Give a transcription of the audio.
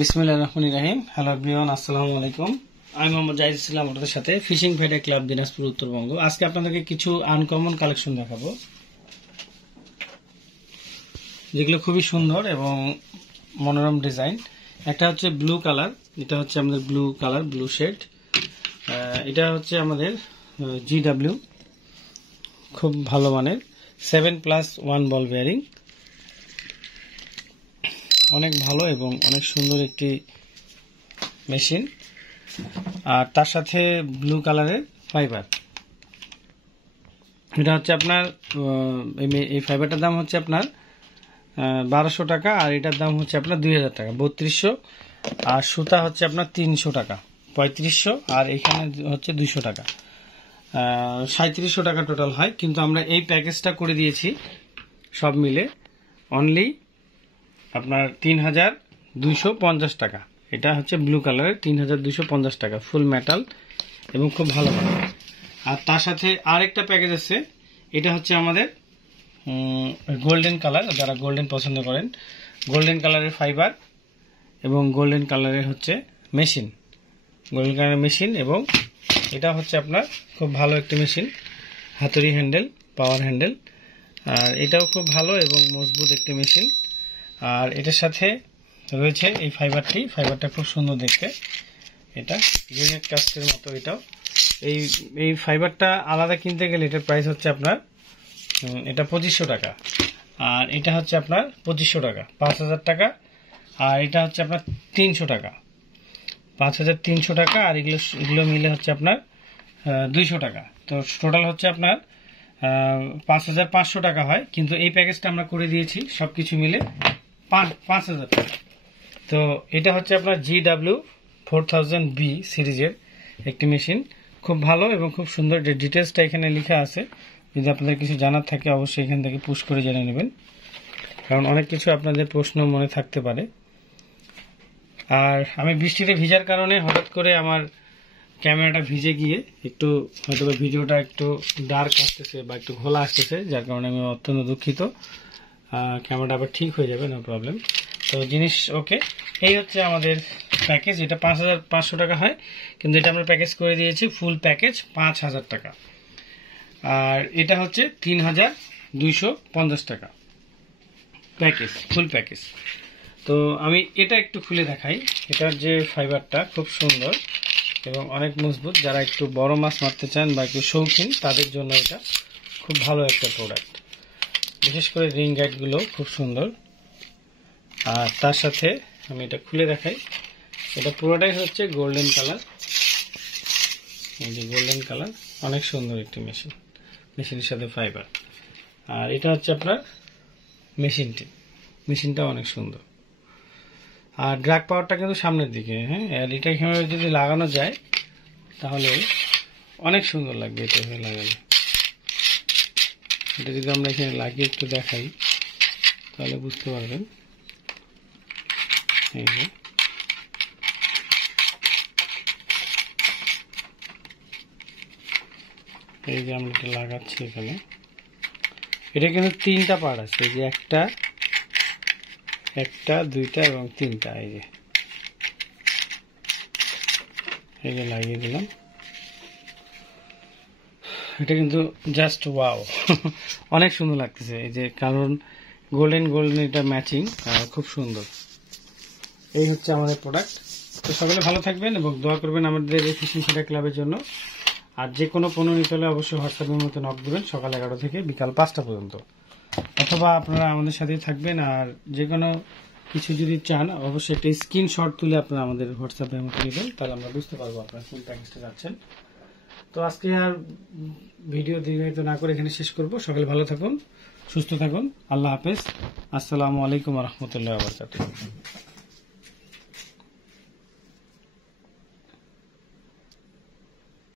বিসমিল্লাহির রহমানির রহিম। Hello everyone, আসসালামু আলাইকুম। আমি মোহাম্মদ জাহিদ ইসলাম, আপনাদের সাথে fishing feeder club Dinajpur Uttarbanga. আজকে আপনাদেরকে কিছু আনকমন কালেকশন দেখাবো, যেগুলো খুবই সুন্দর এবং মনোরম ডিজাইন। একটা হচ্ছে ব্লু কালার, এটা হচ্ছে আমাদের ব্লু কালার, ব্লু শেড। এটা হচ্ছে আমাদের GW, খুব ভালো মানের 7+1 বল বেয়ারিং, অনেক ভালো এবং অনেক সুন্দর একটি মেশিন। আর তার সাথে ব্লু কালারের ফাইবার। এটা হচ্ছে আপনার এই ফাইবারটার দাম হচ্ছে আপনার 1200 টাকা, আর এটার দাম হচ্ছে আপনার 2000 টাকা, 3200। আর সুতা হচ্ছে আপনার 300 টাকা, 3500। আর এখানে হচ্ছে 200 টাকা, 3700 টাকা টোটাল হয়। কিন্তু আমরা এই প্যাকেজটা করে দিয়েছি সব মিলে অনলি আপনার 3250 টাকা। এটা হচ্ছে ব্লু কালারের 3250 টাকা, ফুল মেটাল এবং খুব ভালো মানের। আর তার সাথে আরেকটা প্যাকেজ আছে, এটা হচ্ছে আমাদের গোল্ডেন কালার। যারা গোল্ডেন পছন্দ করেন, গোল্ডেন কালারের ফাইবার এবং গোল্ডেন কালারের হচ্ছে মেশিন, গোল্ডেন কালারের মেশিন। এবং এটা হচ্ছে আপনার খুব ভালো একটি মেশিন, হাতুড়ি হ্যান্ডেল, পাওয়ার হ্যান্ডেল। আর এটাও খুব ভালো এবং মজবুত একটি মেশিন। আর এটার সাথে রয়েছে এই ফাইবারটা খুব সুন্দর দেখতে, এটা ইউনিট কাস্টের মতো। এটাও এই ফাইবারটা আলাদা কিনতে গেলে এটার প্রাইস হচ্ছে আপনার এটা 2500 টাকা, আর এটা হচ্ছে আপনার 2500 টাকা, 5000 টাকা। আর এটা হচ্ছে আপনার 300 টাকা, 5300 টাকা। আর এগুলো মিলে হচ্ছে আপনার 200 টাকা। তো টোটাল হচ্ছে আপনার 5500 টাকা হয়। কিন্তু এই প্যাকেজটা আমরা করে দিয়েছি সবকিছু মিলে 5000 টাকা। তো এটা হচ্ছে আপনার GW 4000B সিরিজের একটি মেশিন, খুব ভালো এবং খুব সুন্দর। ডিটেলসটা এখানে লেখা আছে, যদি আপনাদের কিছু জানার থাকে অবশ্যই এখান থেকে পুশ করে জেনে নেবেন, কারণ অনেক কিছু আপনাদের প্রশ্ন মনে থাকতে পারে। আর আমি বৃষ্টিতে ভিজার কারণে হঠাৎ করে আমার ক্যামেরাটা ভিজে গিয়ে একটু হয়তো ভিডিওটা একটু ডার্ক আসতেছে বা একটু ঘোলা আসতেছে, যার কারণে আমি অত্যন্ত দুঃখিত। ক্যামেরাটা আবার ঠিক হয়ে যাবে, নো প্রবলেম। তো জিনিস ওকে। এই হচ্ছে আমাদের প্যাকেজ, এটা 5500 টাকা হয়, কিন্তু এটা আমরা প্যাকেজ করে দিয়েছি ফুল প্যাকেজ 5000 টাকা। আর এটা হচ্ছে 3250 টাকা প্যাকেজ, ফুল প্যাকেজ। তো আমি এটা একটু খুলে দেখাই। এটার যে ফাইবারটা খুব সুন্দর এবং অনেক মজবুত। যারা একটু বড় মাছ মারতে চান বা একটু শৌখিন, তাদের জন্য এটা খুব ভালো একটা প্রোডাক্ট। বিশেষ করে রিং গাইডগুলো খুব সুন্দর। আর তার সাথে আমি এটা খুলে দেখাই, এটা পুরোটাই হচ্ছে গোল্ডেন কালার। এই যে গোল্ডেন কালার, অনেক সুন্দর একটি মেশিনের সাথে ফাইবার। আর এটা হচ্ছে আপনার মেশিনটা অনেক সুন্দর। আর ড্রাগ পাওয়ারটা কিন্তু সামনের দিকে, হ্যাঁ। আর এটা এখানে যদি লাগানো যায় তাহলে অনেক সুন্দর লাগবে। এটা লাগালে, এটা যদি আমরা এখানে লাগিয়ে একটু দেখাই তাহলে বুঝতে পারবেন। এই যে আমরা এটা লাগাচ্ছি এখানে। এটা কিন্তু 3টা পার্ট আছে, এই যে একটা, দুইটা এবং 3টা। এই যে লাগিয়ে দিলাম। এটা কিন্তু জাস্ট ওয়াও, অনেক সুন্দর লাগতেছে। এই যে কারণ গোল্ডেন এটা ম্যাচিং, খুব সুন্দর। এই হচ্ছে আমাদের প্রোডাক্ট। তো সকলে ভালো থাকবেন এবং দোয়া করবেন আমাদের এই ফিশিং ফেডার ক্লাবের জন্য। আর যে কোনো পণ্য নিতে হলে অবশ্যই হোয়াটসঅ্যাপের মতো নক দেবেন সকাল 11 থেকে বিকাল 5টা পর্যন্ত, অথবা আপনারা আমাদের সাথেই থাকবেন। আর যে কোনো কিছু যদি চান অবশ্যই একটা স্ক্রিনশট তুলে আপনারা আমাদের হোয়াটসঅ্যাপের মতো নেবেন, তাহলে আমরা বুঝতে পারবো আপনারা কোন প্যাকেজটা যাচ্ছেন। তো আজকে আর ভিডিও দীর্ঘায়িত না করে এখানে শেষ করব। সকলে ভালো থাকুন, সুস্থ থাকুন। আল্লাহ হাফেজ। আসসালামু আলাইকুম ওয়া রাহমাতুল্লাহি ওয়া বারাকাতুহু।